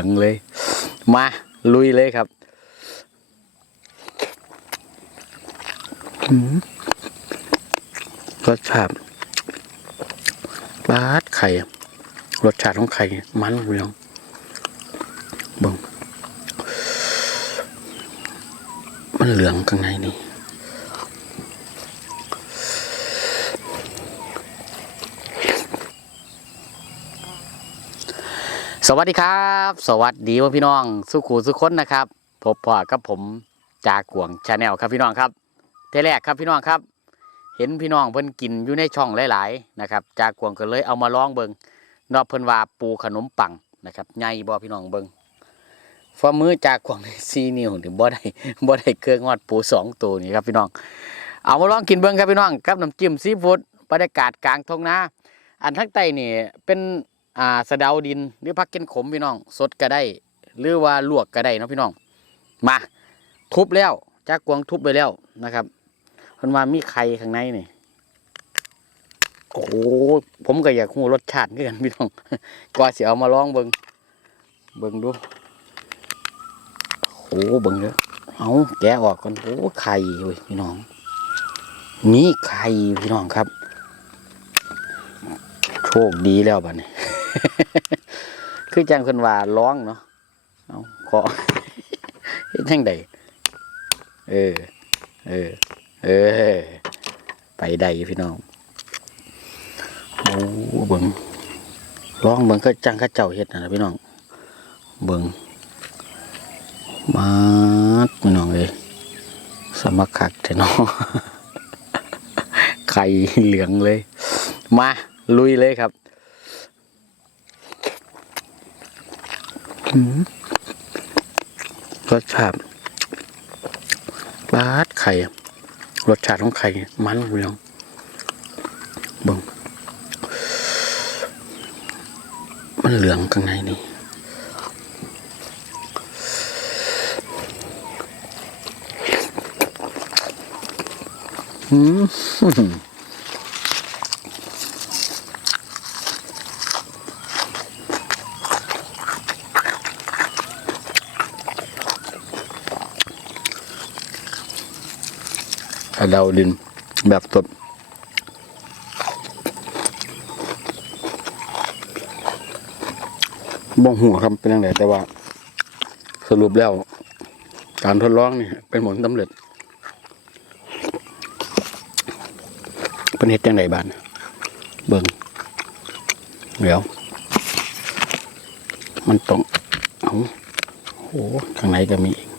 องเลย มาลุยเลยครับรสชาติบาดไข่ รสชาติของไข่ มันเรียงเบิ่งมันเหลืองข้างในนี่ สวัสดีครับ สวัสดีว่าพี่น้องสุขูสุขคนนะครับพบพอกับผมจากกวงชาแนลครับพี่น้องครับเทแรกครับพี่น้องครับ เห็นพี่น้องเพิ่นกินอยู่ในช่องหลาย ๆ นะครับ จากกวงก็เลยเอามาลองเบิงนอกเพิ่นว่าปูขนมปังนะครับใหญ่บ่พี่น้องเบิงฝ่ามือจากกวงได้สี่นิ้วนี่บ่ได้บ่ได้เครื่องงอดปูสองตัวนี่ครับพี่น้อง เอามาลองกินเบิงครับพี่น้องกับน้ำจิ้มซีฟู้ดบรรยากาศกลางทงนาอันทั้งใต้นี่เป็น อ่าสะเดาดินหรือผักเก็นขมพี่น้อง สดก็ได้ หรือว่าลวกก็ได้นะพี่น้อง มา ทุบแล้วจากกวางทุบไปแล้วนะครับเพิ่นว่ามีไข่ข้างในนี่โอ้โหผมก็อยากรู้รสชาติคือกันพี่น้องกว่าสิเอามาลองเบิงเบิงดูโอ้โหเบิงเด้อเอาแกะออกก่อนโอ้ไข่เว้ยพี่น้องมีไข่พี่น้องครับ โชคดีแล้วบัดนี้ คือจังคนว่าร้องเนาะเอาขอเฮ็ดจังใดเออ เออ เออ ไปได้พี่น้องโอ้เบิงร้องเบิงก็จังข้าเจ้าเฮ็ดนะพี่น้อง เบิงมาพี่น้องเลยสมัครคักแต่น้องไข่เหลืองเลย มาลุยเลยครับ อืม รสชาติบาดไข่ รสชาติของไข่ มันเรียงบิ่งมันเหลืองข้างในนี่อืม อะดาวดินแบบสดบ้องหัวครับเป็นยังไงแต่ว่า สรุปแล้ว การทดลองนี่เป็นผลสำเร็จเป็นเหตุยังไงบ้านเบิ่งเดี๋ยว มันต้องเอาโอ้ข้างในก็มีอีก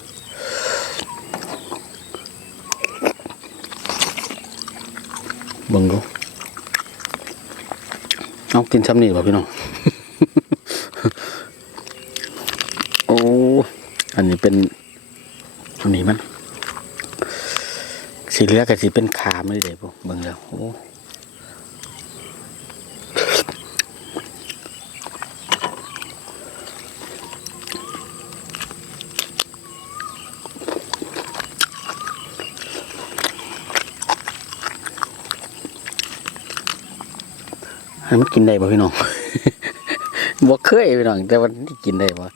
เบิ่งดู เอากินซ้ำนี่ป่ะพี่น้อง โอ้ อันนี้เป็นอันนี้มัน สีเหลือกับสีเป็นขาไม่ได้พวกเบิ่งแล้วโอ้ ให้มันกินได้ป่ะพี่น้องบ่เคยพี่น้องแต่วันที่กินได้ป่ะ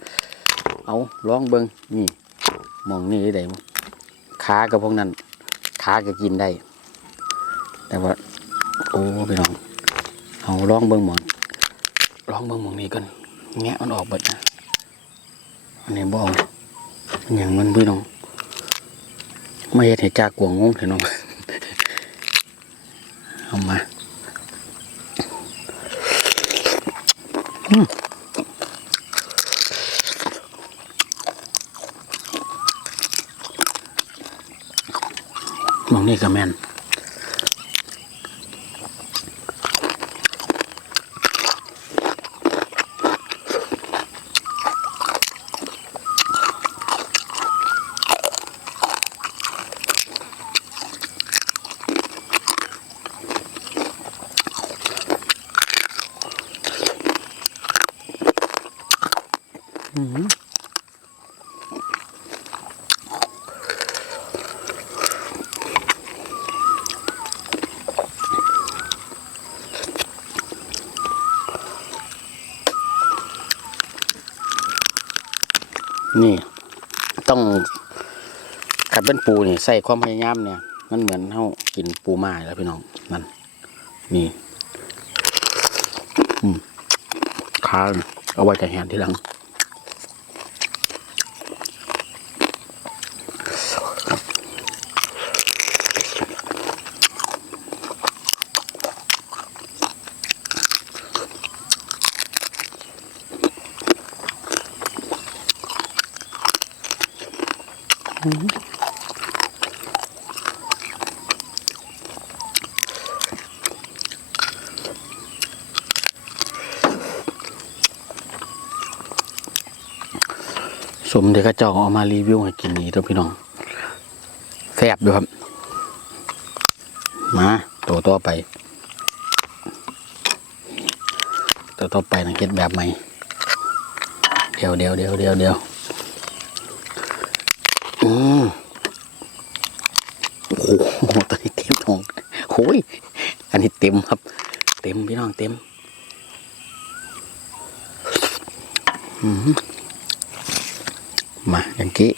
เอาลองเบิ่งนี่มองนี่ได้บ่ขากับพวกนั้นขาก็กินได้ แต่ว่า โอ้พี่น้องเอาลองเบิ่งหมอนลองเบิ่งหมองนี้ก่อนแงะมันออกเบิดนะอันนี้บ่เอามันหยังมันพี่น้องไม่เห็นให้จากกวงงงพี่น้องเอามา มองนี่ก็แม่น นี่ ต้องขัดเป็นปูนี่ใส่ความพยายามเนี่ย มันเหมือนเฮากินปูม่าแล้วพี่น้องนั่นนี่ อืมขาเอาไว้กับแหนทีหลัง มเด็จก็เจ้าเอามารีวิวให้กินนี่ตัวพี่น้องแซ่บด้วยครับ มาตัวต่อไปตัวต่อไปนะเก็ดแบบใหม่เดี๋ยวเดี๋ยวเดี๋ยวเดี๋ยวเดี๋ยวอืมโอ้โหตัวนี้เต็มท้องโอ้ยอันนี้เต็มครับ เต็มพี่น้องเต็ม อืม มาอย่างกี้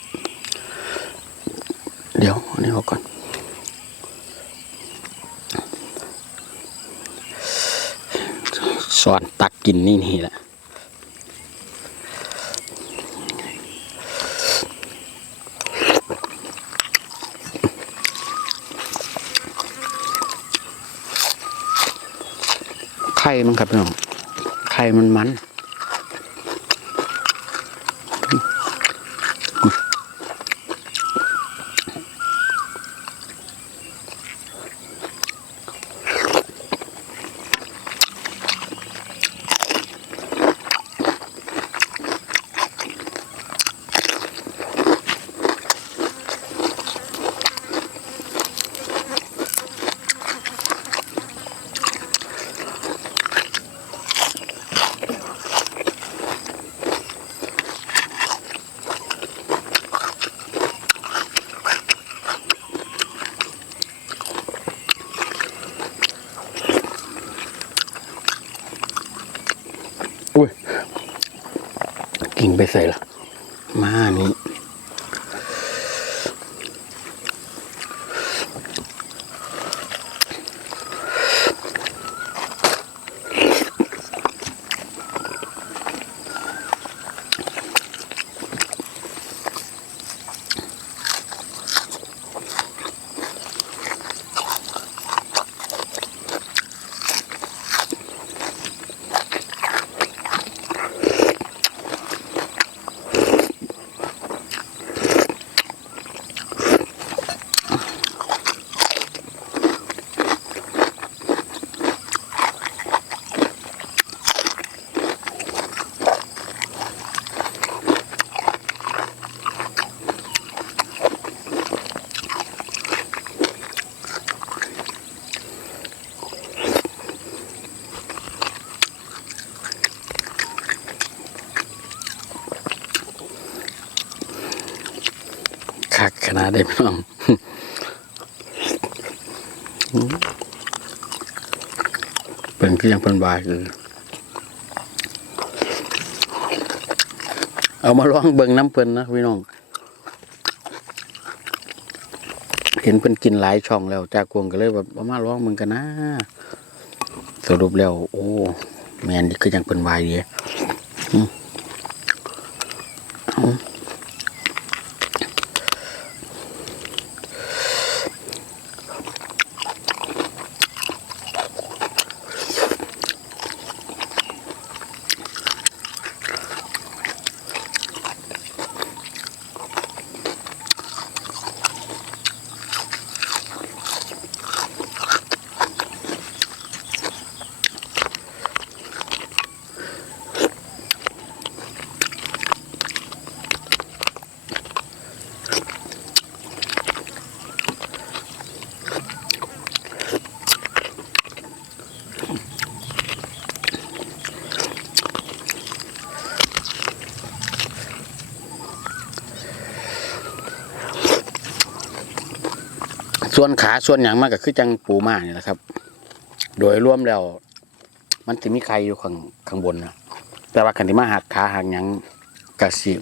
เดี๋ยวอันนี้ออกก่อน สอนตักกินนี่นี่แหละไข่มันครับพี่น้องไข่มันมัน กิ่งไปใส่ละมานี่ คักขนาดได้พี่น้องเป็นก็ยังเป็นบายคือเอามาลองเบิ่งน้ำเพิ่นนะพี่น้อง เห็นเพิ่นกินหลายช่องแล้วจากกวงก็เลยแบบมาลองมึงกันนะสรุปแล้ว โอ้ แมนนี่คือยังเป็นวายดีอืม ส่วนขาส่วนอย่างมากก็คือจังปูมานี่แหละครับ โดยรวมแล้ว มันจะมีใครอยู่ข้างข้างบนนะแต่ว่าคันที่มาหักขาหักหยังกะสิ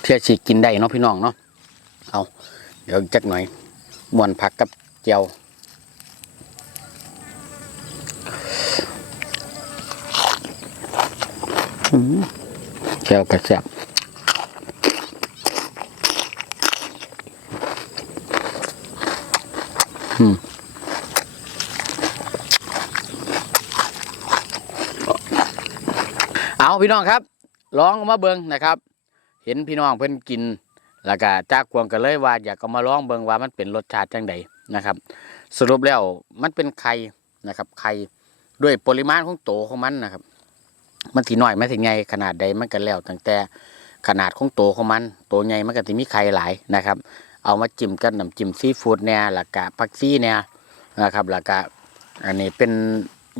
เที่ยสิกินได้เนาะพี่น้องเนาะเอา เดี๋ยวจักหน่อยมวนผักกับเจียวเจียวกระแซบอืม เอาพี่น้องครับ ลองมาเบิงนะครับ เห็นพี่น้องเพิ่นกินแล้วก็จากควงกันเลยว่าอยากเอามาลองเบิงว่ามันเป็นรสชาติจังใดนะครับ สรุปแล้วมันเป็นไข่นะครับ ไข่ด้วยปริมาณของโตของมันนะครับ มันสิน้อยมันสิใหญ่ขนาดใดมันก็แล้วตั้งแต่ขนาดของโตของมัน โตใหญ่มันก็สิมีไข่หลายนะครับ เอามาจิ้มกับน้ำจิ้มซีฟู้ดเนี่ยแล้วก็ผักซีเนี่ยนะครับแล้วก็อันนี้เป็น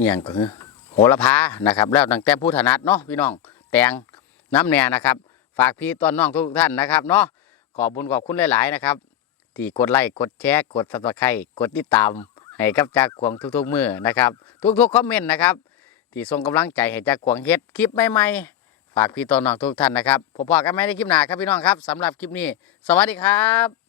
อย่างก็คือโหระพานะครับ แล้วตั้งแต่ผู้ถนัดเนาะพี่น้องแตงน้ำแหน่นะครับ ฝากพี่ต้นน้องทุกท่านนะครับเนาะขอบคุญขอบคุณหลาย ๆ นะครับ ที่กดไลค์กดแชร์กดซับสไครต์กดติดตามให้กับจากขวงทุก ๆ มือนะครับ ทุกๆคอมเมนต์นะครับที่ส่งกำลังใจให้จากขวงเฮ็ดคลิปใหม่ๆฝากพี่ต้นน้องทุกท่านนะครับพบกันไม่ได้คลิปหน้าครับพี่น้องครับสำหรับคลิปนี้ สวัสดีครับ